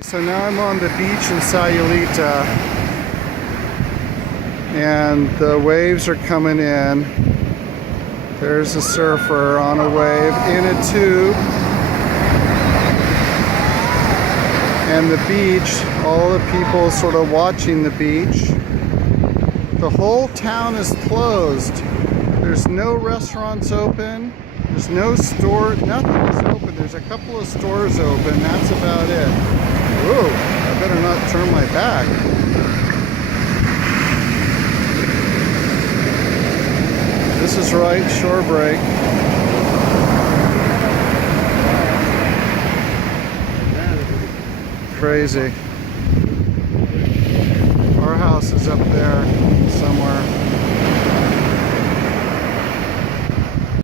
So now I'm on the beach in Sayulita, and the waves are coming in. There's a surfer on a wave in a tube. And the beach, all the people sort of watching the beach. The whole town is closed. There's no restaurants open. There's no store, nothing is open. There's a couple of stores open, that's about it. Whoa, I better not turn my back. This is right, shore break. Crazy. Our house is up there somewhere.